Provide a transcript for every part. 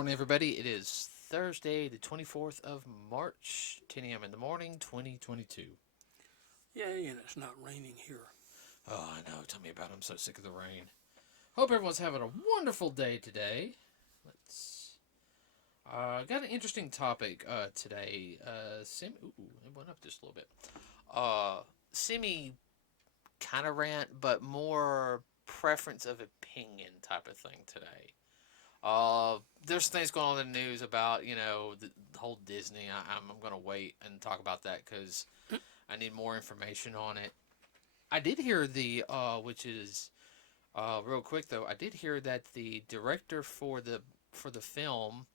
morning, everybody. It is Thursday, the 24th of March, 10 a.m. in the morning, 2022. Yay, and it's not raining here. Oh, I know. Tell me about it. I'm so sick of the rain. Hope everyone's having a wonderful day today. Let's. Got an interesting topic today. It went up just a little bit. Semi kind of rant, but more preference of opinion type of thing today. There's things going on in the news about the whole Disney. I'm gonna wait and talk about that because I need more information on it. I did hear which is real quick though. I did hear that the director for the film,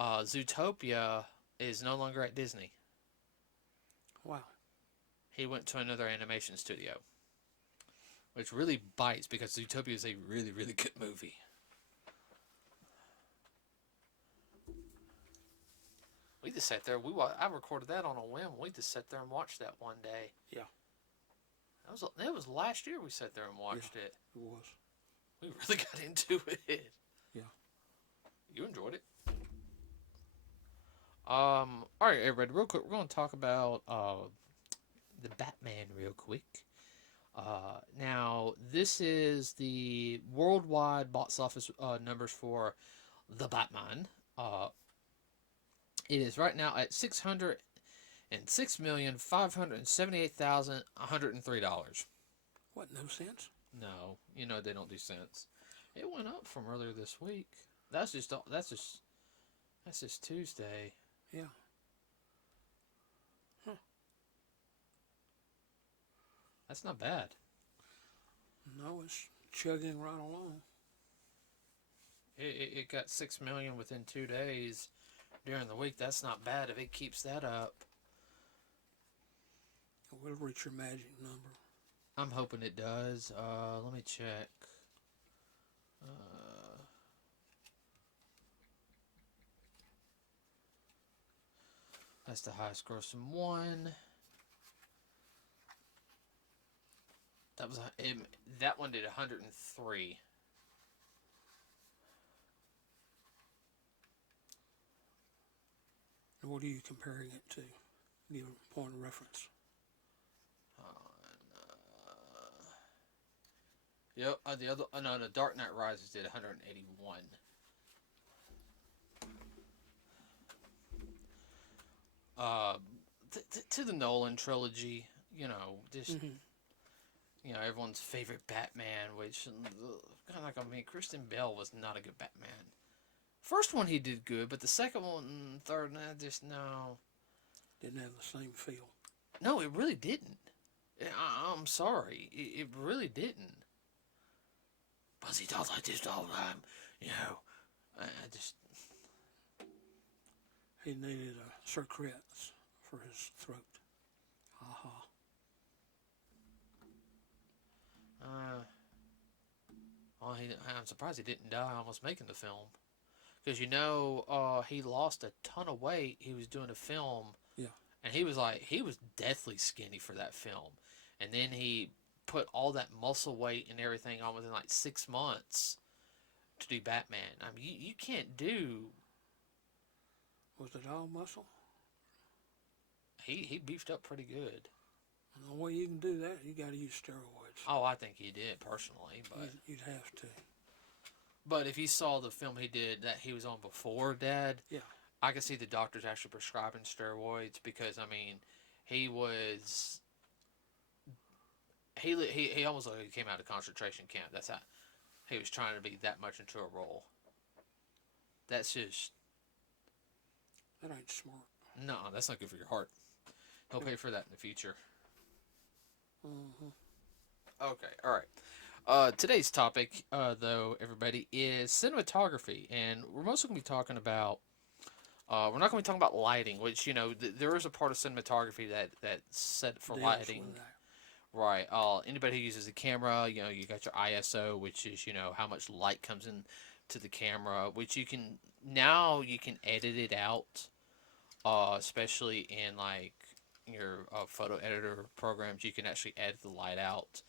Zootopia, is no longer at Disney. Wow. He went to another animation studio, which really bites because Zootopia is a really really good movie. We just sat there. I recorded that on a whim. We just sat there and watched that one day. Yeah. That was last year. We sat there and watched it. It was. We really got into it. Yeah. You enjoyed it. All right, everybody. Real quick, we're going to talk about the Batman real quick. Now, this is the worldwide box office numbers for the Batman. It is right now at $606,578,103. What, no sense? No, they don't do cents. It went up from earlier this week. That's just Tuesday. Yeah. Huh. That's not bad. No, it's chugging right along. It got 6 million within 2 days during the week. That's not bad if it keeps that up. It will reach your magic number. I'm hoping it does. Let me check. That's the highest grossing one. That one did 103. And what are you comparing it to? Give a point of reference. The Dark Knight Rises did 181. To the Nolan trilogy, everyone's favorite Batman, which Kristen Bell was not a good Batman. First one he did good, but the second one and third, no. Didn't have the same feel. No, it really didn't. I'm sorry, it really didn't. But he talked like this all the time, I just. He needed a circrets for his throat. Ha. I'm surprised he didn't die almost making the film. Because he lost a ton of weight. He was doing a film. Yeah. And he was deathly skinny for that film. And then he put all that muscle weight and everything on within 6 months to do Batman. I mean, you can't do. Was it all muscle? He beefed up pretty good. And the way you can do that, you got to use steroids. Oh, I think he did personally, but you'd have to. But if you saw the film he did that he was on before Dad, yeah, I could see the doctors actually prescribing steroids because he was. He almost came out of concentration camp. That's how he was trying to be that much into a role. That's just. That ain't smart. No, that's not good for your heart. He'll pay for that in the future. Mm-hmm. Okay, all right. Today's topic, though, everybody, is cinematography, and we're mostly going to be talking about. We're not going to be talking about lighting, which there is a part of cinematography that's set for lighting. Right. Anybody who uses a camera, you got your ISO, which is how much light comes in to the camera, which you can edit it out, especially in your photo editor programs. You can actually edit the light out.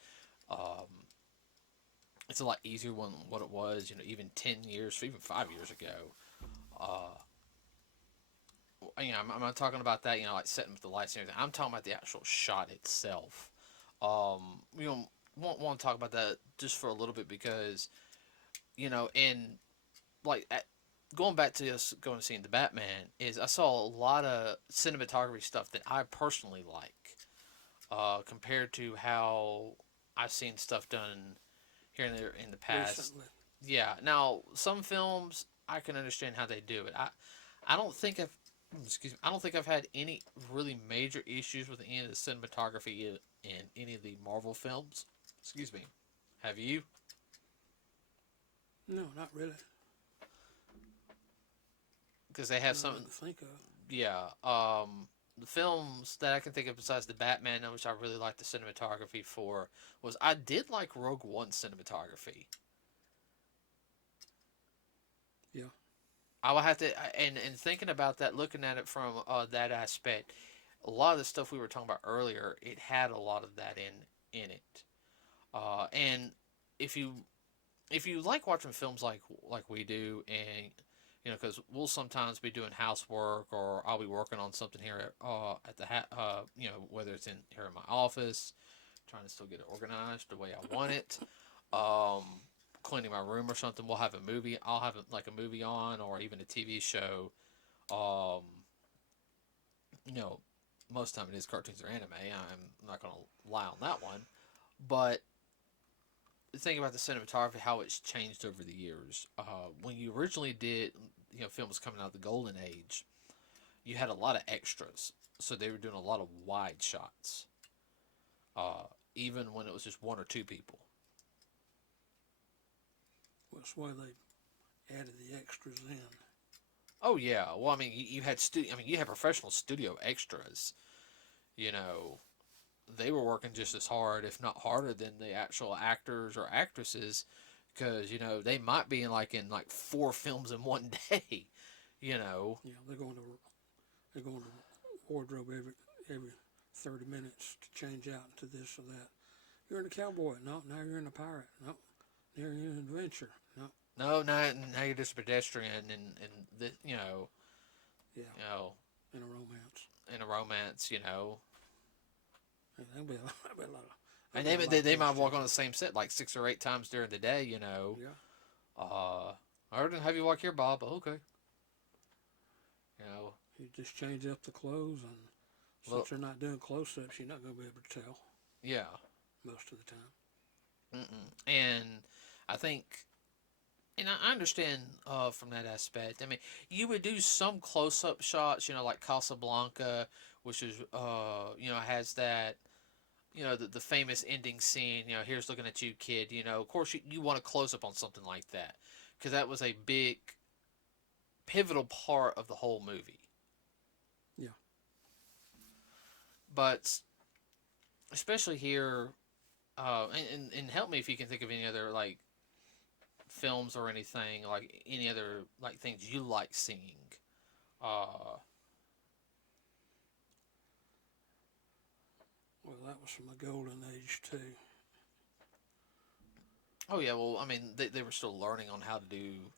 It's a lot easier than what it was, even 10 years, even 5 years ago. I'm not talking about that. Like setting with the lights and everything. I'm talking about the actual shot itself. We don't want to talk about that just for a little bit because and like going back to us going and seeing the Batman is I saw a lot of cinematography stuff that I personally like compared to how I've seen stuff done here and there in the past. Recently. Yeah. Now some films I can understand how they do it. I don't think I've excuse me. I don't think I've had any really major issues with any of the cinematography in any of the Marvel films. Excuse me. Have you? No, not really. Because they have Not some. that I can think of. Yeah. The films that I can think of besides the Batman, which I really liked the cinematography for, was I did like Rogue One cinematography. Yeah. I would have to, and thinking about that, looking at it from that aspect, a lot of the stuff we were talking about earlier, it had a lot of that in it. And if you like watching films like we do, and because we'll sometimes be doing housework or I'll be working on something here at the whether it's in here in my office, trying to still get it organized the way I want it. Um, Cleaning my room or something. We'll have a movie. I'll have like a movie on or even a TV show. Um, you know, most of the time it is cartoons or anime. I'm not gonna lie on that one, but think about the cinematography, how it's changed over the years. When you originally did, films coming out of the golden age, you had a lot of extras, so they were doing a lot of wide shots, even when it was just one or two people. Well, that's why they added the extras in. Oh yeah, well I mean you had you had professional studio extras. You know, they were working just as hard, if not harder, than the actual actors or actresses, because they might be in like 4 films in one day. You know. Yeah, they're going to wardrobe every 30 minutes to change out into this or that. You're in a cowboy. No, now you're in a pirate. No, now you're in an adventure. No. No, now you're just a pedestrian, and the, Yeah. you know, In a romance. in a romance, Yeah, there'll be a lot of. and There'll be a lot they of might walk questions. on the same set like 6 or 8 times during the day. Yeah. I didn't have you walk here, Bob. Okay. You know, You just change up the clothes, and well, since they're not doing close-ups, you're not going to be able to tell yeah. most of the time. And I think, and I understand from that aspect. I mean, you would do some close-up shots, like Casablanca, which is, has that, the famous ending scene. Here's looking at you, kid. Of course, you want to close up on something like that because that was a big, pivotal part of the whole movie. Yeah. But especially here, and help me if you can think of any other like films or anything like any other like things you like seeing. Well, that was from the golden age too. Oh yeah, well I mean they were still learning on how to do Well,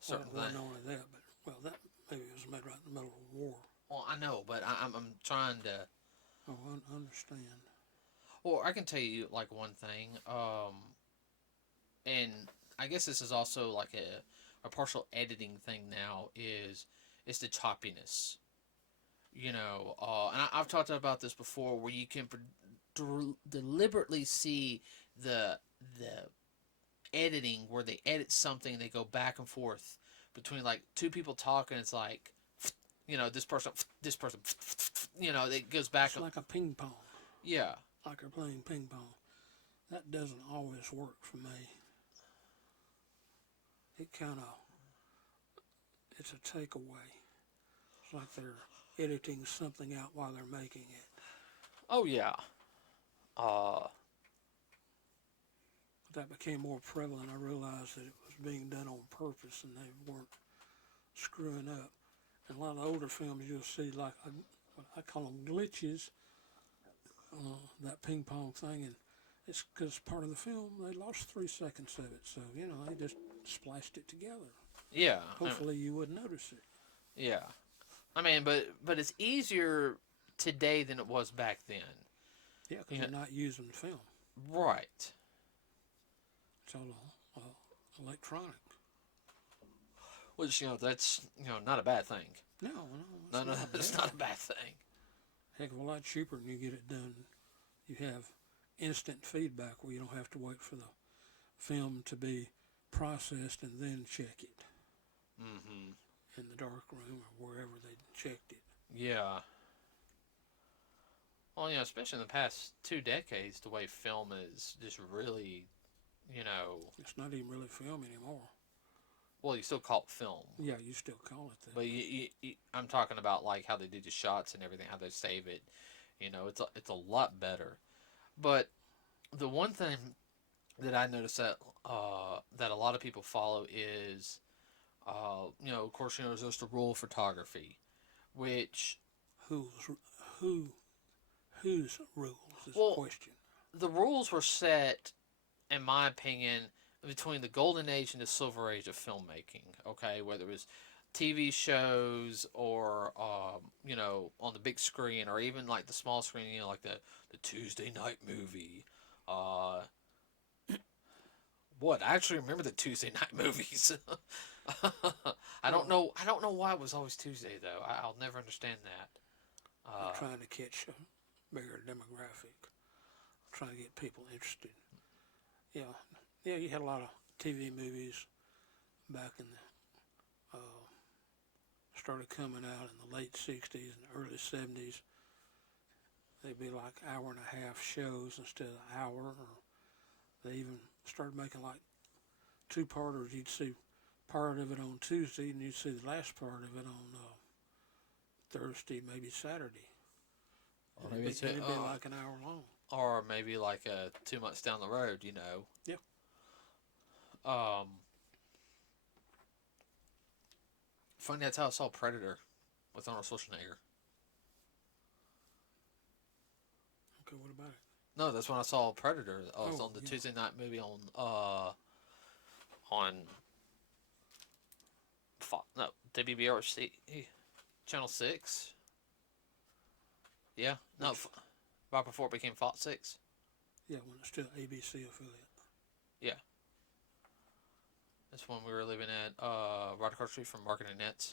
certain it wasn't things. only that, but that maybe it was made right in the middle of the war. Well, I know, but I'm trying to. Oh, I understand. Well, I can tell you like one thing, and I guess this is also like a partial editing thing now is the choppiness. And I've talked about this before, where you can deliberately see the editing where they edit something, they go back and forth between like two people talking. It's like, this person, it goes back. It's like a ping pong. Yeah. Like they're playing ping pong. That doesn't always work for me. It kind of, it's a takeaway. It's like they're editing something out while they're making it. Oh yeah. Uh. But that became more prevalent. I realized that it was being done on purpose and they weren't screwing up. And a lot of older films you'll see, like I call them glitches, that ping pong thing, and it's because part of the film they lost 3 seconds of it, so they just spliced it together. Yeah. Hopefully you wouldn't notice it. Yeah. I mean, but it's easier today than it was back then. Yeah, because they're not using film. Right. It's all electronic. Which, that's, not a bad thing. No, No, it's no, not a it's bad not a thing. bad thing. Heck of a lot cheaper than you get it done. You have instant feedback where you don't have to wait for the film to be processed and then check it Mm-hmm. in the dark room or wherever they checked it. Yeah. Well, especially in the past 2 decades, the way film is just really, you know, It's not even really film anymore. well, you still call it film. Yeah, you still call it that. But I'm talking about like how they do the shots and everything, how they save it. It's a lot better. But the one thing that I noticed that a lot of people follow is, of course, there's just the rule of photography, which Who's who? Whose rules is the well, question. the rules were set, in my opinion, between the golden age and the silver age of filmmaking. Okay, whether it was TV shows or on the big screen or even like the small screen, like the Tuesday night movie. Uh, what I actually remember the Tuesday night movies. I don't know. I don't know why it was always Tuesday though. I'll never understand that. I'm trying to catch a bigger demographic. Trying to get people interested. Yeah, you had a lot of TV movies back in the started coming out in the late '60s and early '70s. They'd be like hour and a half shows instead of hour. Or they even started making like two-parters. You'd see part of it on Tuesday, and you'd see the last part of it on Thursday, maybe Saturday. Or maybe it'd be like an hour long. Or maybe like 2 months down the road. Yeah. Funny, that's how I saw Predator with Arnold Schwarzenegger. Okay, what about it? No, that's when I saw Predator. I was on the yeah. Tuesday night movie on WBRC Channel 6. Yeah, no, right before it became Fox 6. Yeah, when it's still ABC affiliate. Yeah. That's when we were living at right across the street from Market and Nets.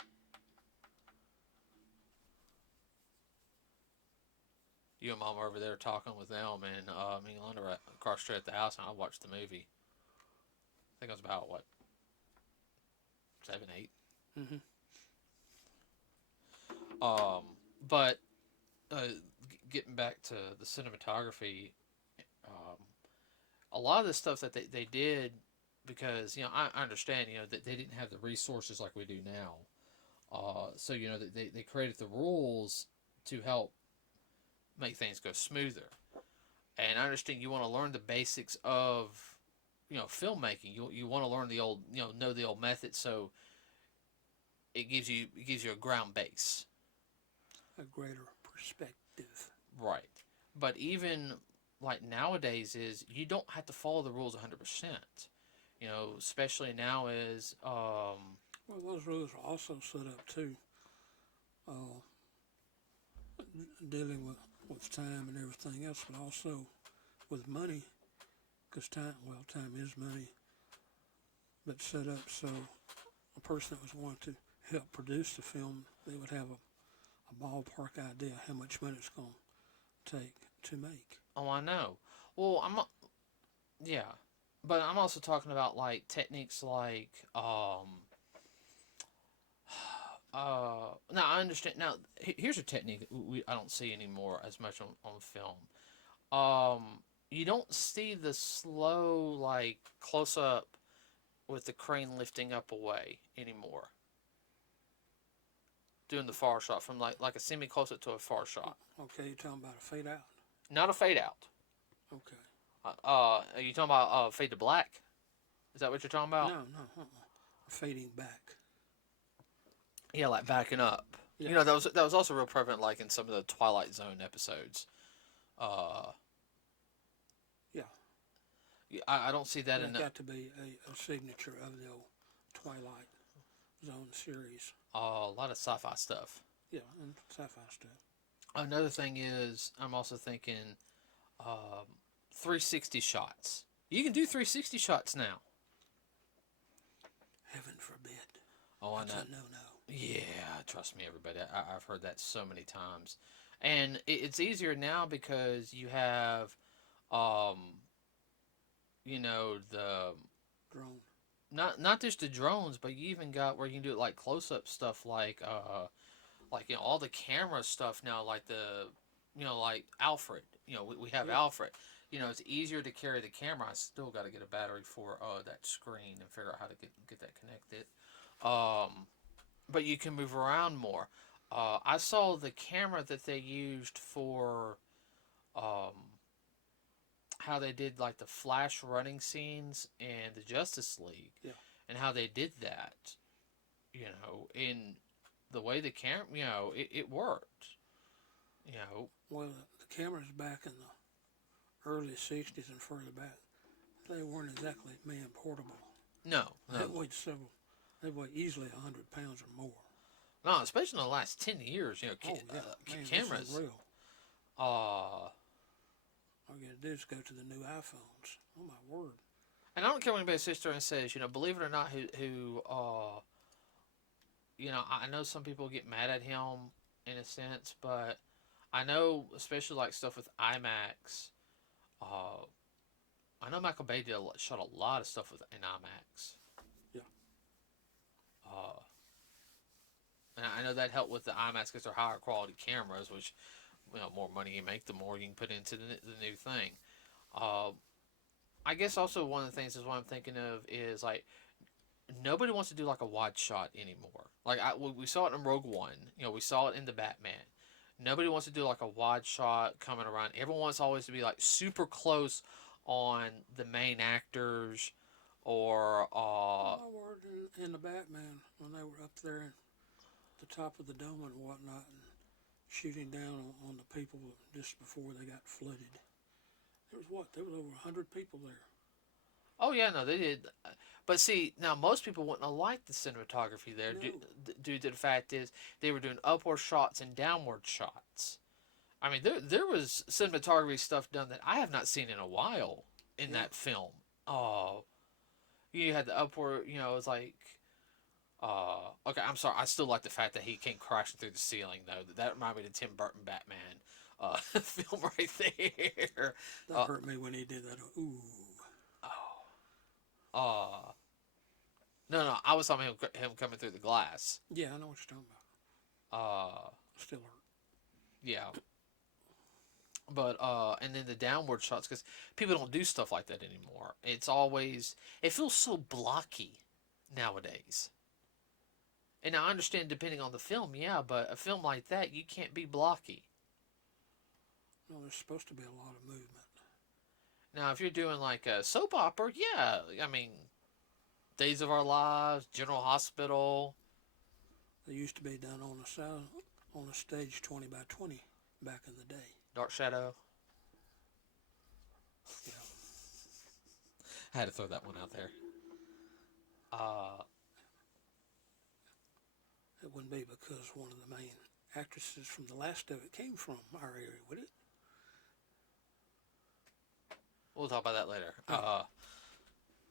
You and Mom were over there talking with them, and me and Linda were across the street at the house, and I watched the movie. I think I was about, 7, 8? Mm-hmm. But getting back to the cinematography, a lot of the stuff that they did, because I understand that they didn't have the resources like we do now, so they created the rules to help make things go smoother. And I understand you want to learn the basics of filmmaking. You want to learn the old know the old methods, so it gives you a ground base. A greater perspective. Right. But even like nowadays is you don't have to follow the rules 100%. Especially now is well, those rules are also set up too, dealing with time and everything else, but also with money, because time is money, but set up so a person that was wanting to help produce the film, they would have a ballpark idea how much money it's going to take to make. Oh, I know. Well, yeah, but I'm also talking about like techniques like now I understand. Now here's a technique that I don't see anymore as much on film. You don't see the slow like close up with the crane lifting up away anymore. Doing the far shot from like a semi close up to a far shot. Okay, you're talking about a fade out. Not a fade out. Okay. Are you talking about fade to black? Is that what you're talking about? No. Fading back. Yeah, like backing up. Yeah. That was also real prevalent, like in some of the Twilight Zone episodes. Yeah. I don't see that That in. got to be a signature of the old Twilight Zone series. a lot of sci-fi stuff. Yeah, and sci-fi stuff. Another thing is, I'm also thinking 360 shots. You can do 360 shots now. Heaven forbid. Oh, I That's know. a no-no. Yeah, trust me, everybody. I've heard that so many times, and it's easier now because you have, um, the Drone. not just the drones, but you even got where you can do it like close up stuff, like all the camera stuff now, like like Alfred. We have Yeah. Alfred. It's easier to carry the camera. I still got to get a battery for that screen and figure out how to get that connected. But you can move around more. I saw the camera that they used for um, how they did like the Flash running scenes and the Justice League, Yeah. and how they did that. In the way the camera, it worked. Well, the cameras back in the early '60s and further back, they weren't exactly man portable. No, They no, weighed several. They weighed easily 100 pounds or more. no. Especially in the last 10 years, Oh yeah, man, this is cameras. real. Uh, All you gotta do is go to the new iPhones. Oh my word. and I don't care what anybody sits there and says. Believe it or not, I know some people get mad at him in a sense, but I know, especially like stuff with IMAX. Uh, I know Michael Bay shot a lot of stuff with in IMAX. Yeah. Uh, and I know that helped with the IMAX because they're higher quality cameras, which more money you make, the more you can put into the new thing. Uh, I guess also one of the things is what I'm thinking of is like nobody wants to do like a wide shot anymore. Like we saw it in Rogue One. We saw it in the Batman. Nobody wants to do like a wide shot coming around. Everyone wants always to be like super close on the main actors or Oh my word. In the Batman, when they were up there at the top of the dome and whatnot, and shooting down on the people just before they got flooded. There was what? There was over 100 people there. oh yeah, no, they did. But see, now most people wouldn't have liked the cinematography there No. due to the fact is they were doing upward shots and downward shots. I mean, there was cinematography stuff done that I have not seen in a while in Yeah. that film. Oh, you had the upward, it's like, okay, I'm sorry, I still like the fact that he came crashing through the ceiling though. That reminded me of the Tim Burton Batman film right there. That hurt me when he did that. Ooh. Oh, no, I was talking him coming through the glass. Yeah, I know what you're talking about. Uh, Still hurt. yeah. But and then the downward shots because people don't do stuff like that anymore. It feels so blocky nowadays. And I understand depending on the film, yeah, but a film like that you can't be blocky. No, there's supposed to be a lot of movement. Now, if you're doing like a soap opera, yeah, I mean, Days of Our Lives, General Hospital. They used to be done on a stage 20 by 20 back in the day. Dark Shadow. Yeah. I had to throw that one out there. It wouldn't be because one of the main actresses from the last of it came from our area, would it? We'll talk about that later. Okay.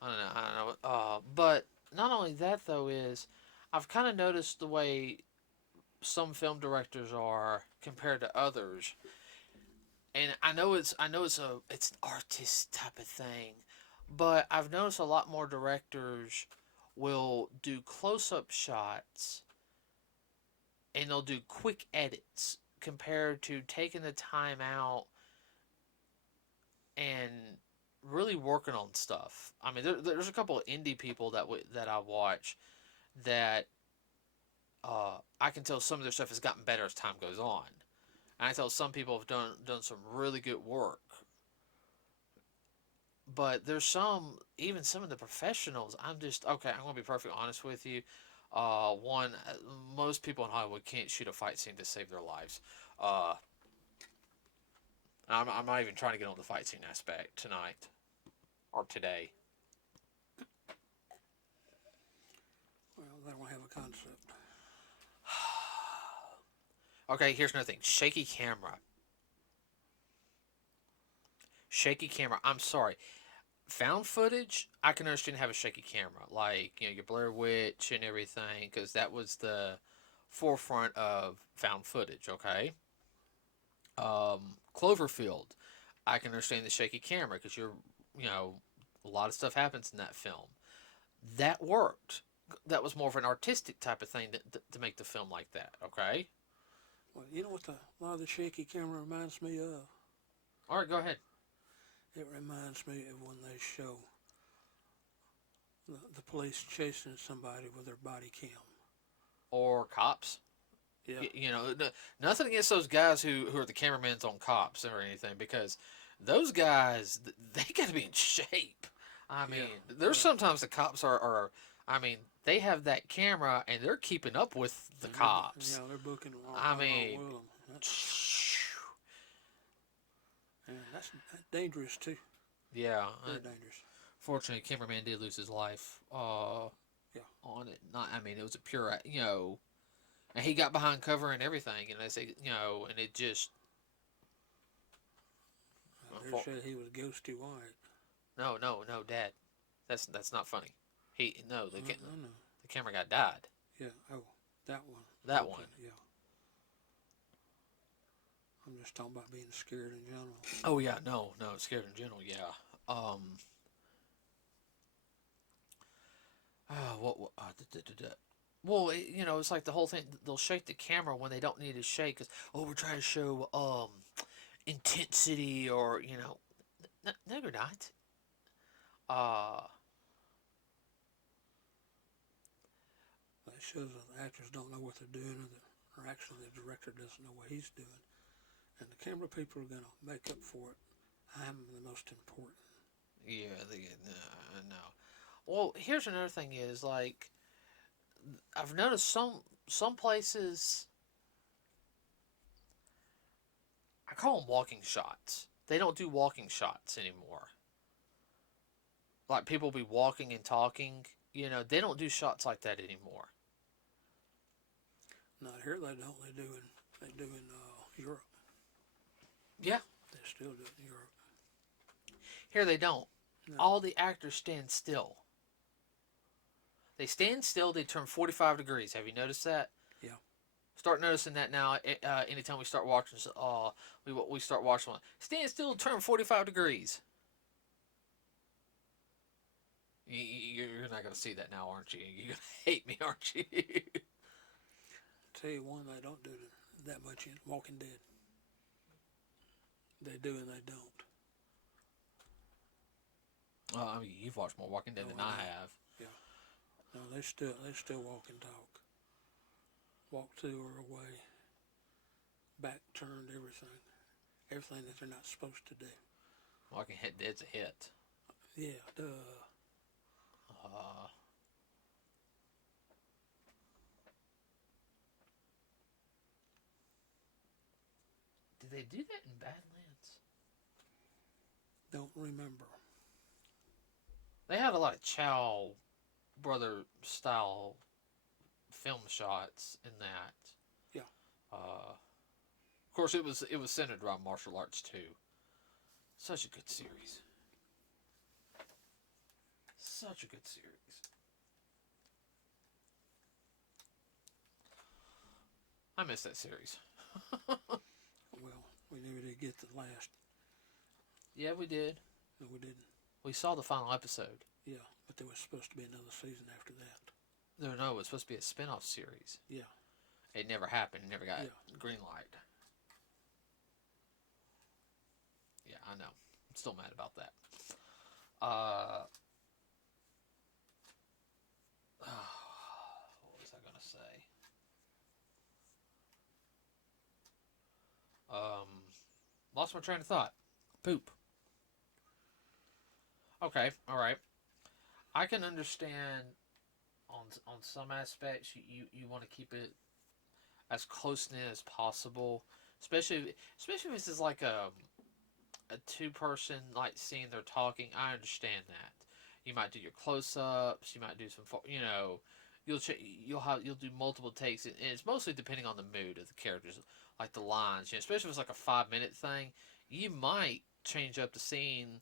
I don't know. But not only that though is I've kind of noticed the way some film directors are compared to others, and I know it's an artist type of thing, but I've noticed a lot more directors will do close up shots and they'll do quick edits compared to taking the time out and really working on stuff. I mean, there's a couple of indie people that I watch that I can tell some of their stuff has gotten better as time goes on. And I tell some people have done some really good work. But there's even some of the professionals, I'm going to be perfectly honest with you. Most people in Hollywood can't shoot a fight scene to save their lives. I'm not even trying to get on the fight scene aspect tonight or today. Well, they don't have a concept. Okay, here's another thing. Shaky camera. Shaky camera. I'm sorry. Found footage, I can understand have a shaky camera, like your Blair Witch and everything, because that was the forefront of found footage. Okay, Cloverfield, I can understand the shaky camera because you know, a lot of stuff happens in that film. That worked. That was more of an artistic type of thing to make the film like that. Okay. Well, you know what a lot of the shaky camera reminds me of? All right, go ahead. It reminds me of when they show the police chasing somebody with their body cam. Or cops. Yeah. Nothing against those guys who are the cameramans on cops or anything, because those guys, they got to be in shape. I mean, Yeah. there's sometimes the cops are, I mean, they have that camera and they're keeping up with the cops. They're booking I along mean, with them. That's dangerous too. yeah. Very dangerous. Fortunately, cameraman did lose his life Yeah. on it. Not, I mean, it was a pure, and he got behind cover and everything, and they say, and it just. They said he was ghosty white. No, no, no, Dad. That's not funny. The I know. the camera guy died. Yeah. Oh, that one. That okay. one. Yeah. I'm just talking about being scared in general. Oh yeah, no, scared in general. Yeah. What Well, it's like the whole thing. They'll shake the camera when they don't need to shake. Cause we're trying to show intensity, or no, you're not. Uh, That shows that the actors don't know what they're doing, or actually the director doesn't know what he's doing. And the camera people are going to make up for it. I'm the most important. yeah, no. Well, here's another thing is, like, I've noticed some places, I call them walking shots. They don't do walking shots anymore. Like, people be walking and talking. They don't do shots like that anymore. Not here they don't. They do in Europe. Yeah. They still do it in Europe. Here they don't. No. All the actors stand still. They stand still. They turn 45 degrees. Have you noticed that? Yeah. Start noticing that now. Anytime we start watching, we start watching one. Stand still. Turn 45 degrees. You're not gonna see that now, aren't you? You're gonna hate me, aren't you? Tell you one, they don't do that much in Walking Dead. They do and they don't. I mean, you've watched more Walking Dead than I have. Yeah. No, they still walk and talk. Walk to or away. Back turned, everything. Everything that they're not supposed to do. Walking Dead's a hit. Yeah, duh. Did they do that in Badlands? Don't remember. They had a lot of Chow brother style film shots in that. Yeah. Of course, it was centered around martial arts too. Such a good series. Such a good series. I miss that series. Well, we never did get the last. Yeah, we did. No, we didn't. We saw the final episode. Yeah, but there was supposed to be another season after that. No, it was supposed to be a spin-off series. Yeah. It never happened. It never got green light. Yeah, I know. I'm still mad about that. What was I gonna say? Lost my train of thought. Poop. Okay, all right. I can understand on some aspects you want to keep it as close knit as possible, especially if this is like a two person like scene they're talking. I understand that. You might do your close ups. You might do some you'll do multiple takes, and it's mostly depending on the mood of the characters, like the lines. Especially if it's like a 5 minute thing, you might change up the scene,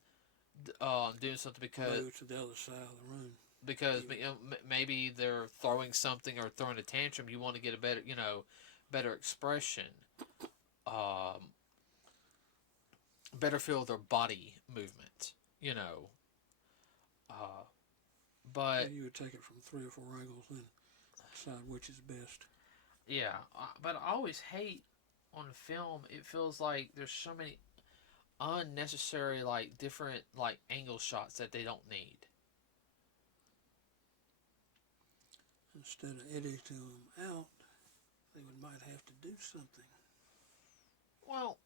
doing something Move to the other side of the room. because maybe they're throwing something or throwing a tantrum. You want to get a better expression, um, better feel their body movement. Uh, but You would take it from 3 or 4 angles and decide which is best. yeah, but I always hate on film. It feels like there's so many unnecessary like different like angle shots that they don't need. Instead of editing them out, they might have to do something. Well,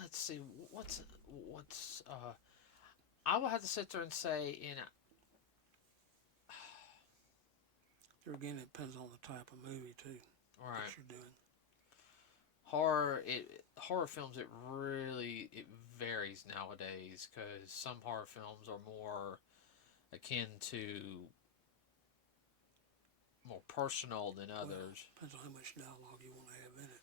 let's see. What's I will have to sit there and say in Here again, it depends on the type of movie too. right What you're doing. horror films. It varies nowadays because some horror films are more akin to more personal than others. Well, depends on how much dialogue you want to have in it.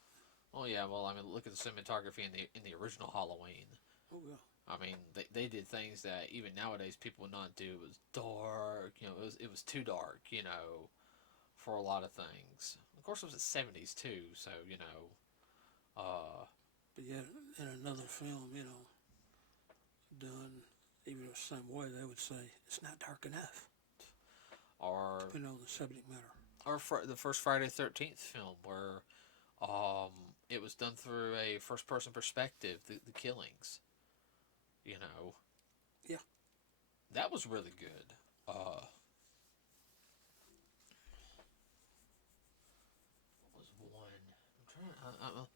Oh yeah, well I mean look at the cinematography in the original Halloween. Oh yeah. I mean, they did things that even nowadays people would not do. It was dark, it was too dark, for a lot of things. Of course, it was the '70s too, so But yet, in another film, done even the same way, they would say it's not dark enough. or Depending on the subject matter. the first Friday the 13th film where it was done through a first person perspective, the killings, Yeah. that was really good. What was one? I'm trying.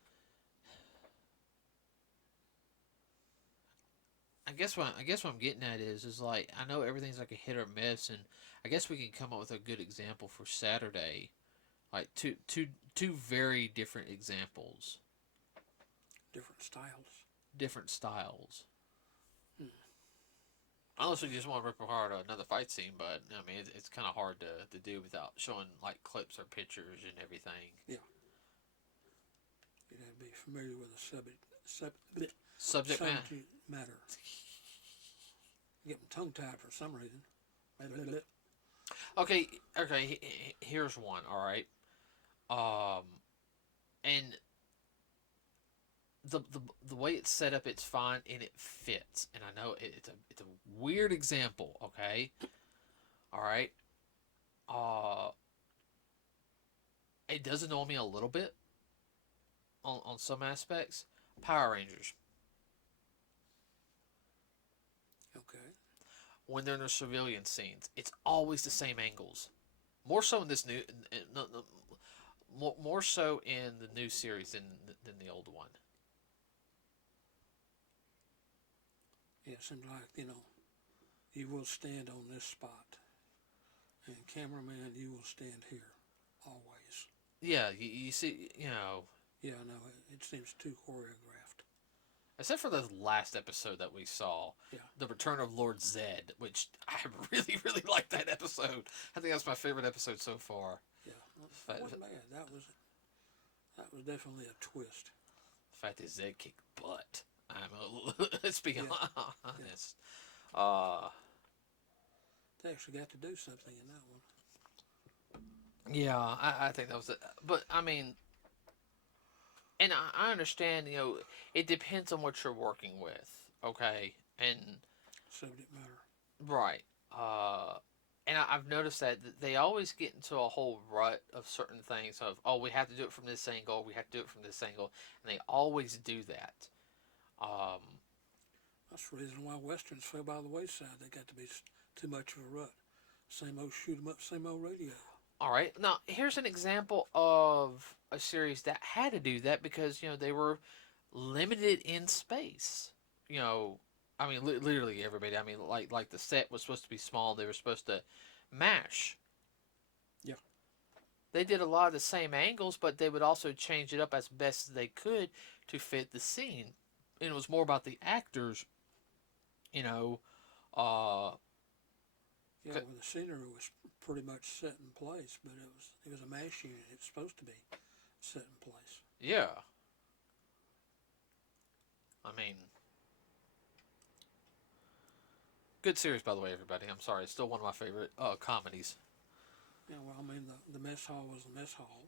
I guess what I'm getting at is like I know everything's like a hit or miss, and I guess we can come up with a good example for Saturday, like two very different examples, Different styles. different styles. Hmm. Unless we just want to rip apart another fight scene, but I mean it's kind of hard to do without showing like clips or pictures and everything. Yeah. You'd have to be familiar with the Subject matter. You get them tongue tied for some reason. Okay, here's one. All right, and the way it's set up, it's fine and it fits. And I know it's a weird example. Okay, all right. It does annoy me a little bit on some aspects. Power Rangers. Okay. When they're in their civilian scenes, it's always the same angles. More so in this new, no, more so in the new series than the old one. Yeah, it seems like, you will stand on this spot. And cameraman, you will stand here. Always. Yeah, you see, Yeah, I know. It seems too choreographed. except for the last episode that we saw, Yeah. the Return of Lord Zed, which I really, really liked that episode. I think that's my favorite episode so far. Yeah, that wasn't bad. That was definitely a twist. The fact that Zed kicked butt. Let's be honest. They actually got to do something in that one. Yeah, I think that was it. But I mean, and I understand. It depends on what you're working with. Okay, and Subject matter. right. And I've noticed that they always get into a whole rut of certain things. Of we have to do it from this angle. We have to do it from this angle, and they always do that. That's the reason why westerns fell by the wayside. They got to be too much of a rut. Same old shoot 'em up, same old radio. All right. Now, here's an example of a series that had to do that because, they were limited in space. I mean, literally everybody. I mean, like the set was supposed to be small. They were supposed to mash. Yeah. They did a lot of the same angles, but they would also change it up as best as they could to fit the scene. And it was more about the actors, Yeah, when the scenery was pretty much set in place, but it was a mass unit. It was supposed to be set in place. Yeah. I mean, good series, by the way, everybody. I'm sorry, it's still one of my favorite comedies. Yeah, well, I mean, the mess hall was the mess hall.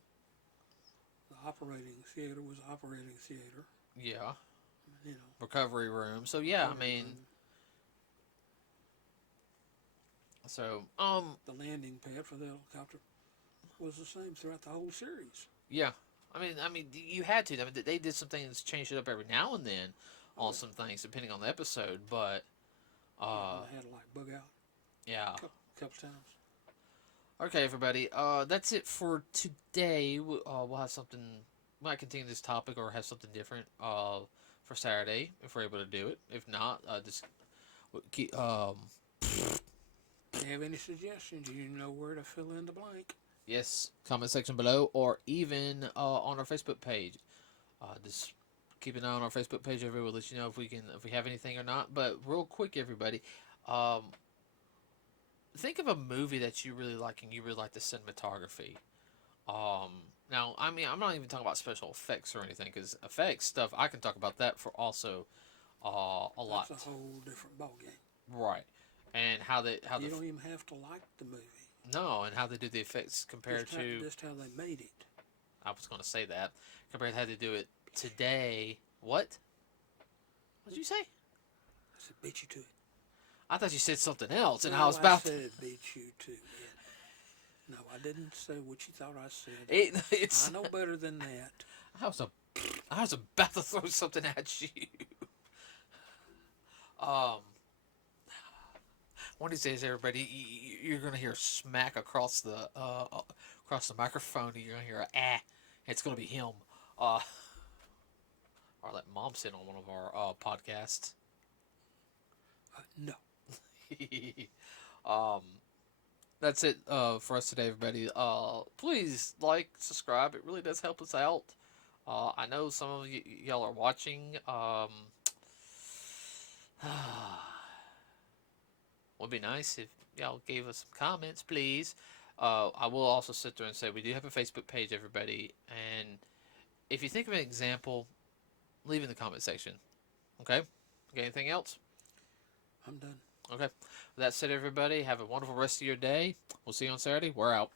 The operating theater was the operating theater. Yeah. You know. Recovery room. So yeah, I mean. Room. So the landing pad for the helicopter was the same throughout the whole series. Yeah. I mean, you had to. I mean, they did some things, changed it up every now and then on some things, depending on the episode. But they had to like bug out. Yeah. A couple times. Okay, everybody. That's it for today. We'll have something. We might continue this topic or have something different. For Saturday, if we're able to do it. If not, just keep. If you have any suggestions, you know where to fill in the blank. Yes, comment section below, or even on our Facebook page. Just keep an eye on our Facebook page. Everybody will let you know if we have anything or not. But real quick, everybody, think of a movie that you really like and you really like the cinematography. Now, I mean, I'm not even talking about special effects or anything, because effects stuff I can talk about that for also a lot. That's a whole different ballgame. Right, and you don't even have to like the movie. No, and how they do the effects compared to just how they made it. I was going to say that compared to how they do it today. What? What did you say? I said beat you to it. I thought you said something else, and no, I was about. I said beat you to it. No, I didn't say what you thought I said. It's. I know better than that. I was about to throw something at you. One of these days, everybody, you're gonna hear a smack across the microphone. And you're gonna hear a. It's gonna be him. Or let Mom sit on one of our podcasts. No. That's it for us today, everybody. Please like, subscribe. It really does help us out. I know some of y'all are watching. Would be nice if y'all gave us some comments, please. I will also sit there and say we do have a Facebook page, everybody. And if you think of an example, leave in the comment section. Okay? Got anything else? I'm done. Okay. With that said, everybody, have a wonderful rest of your day. We'll see you on Saturday. We're out.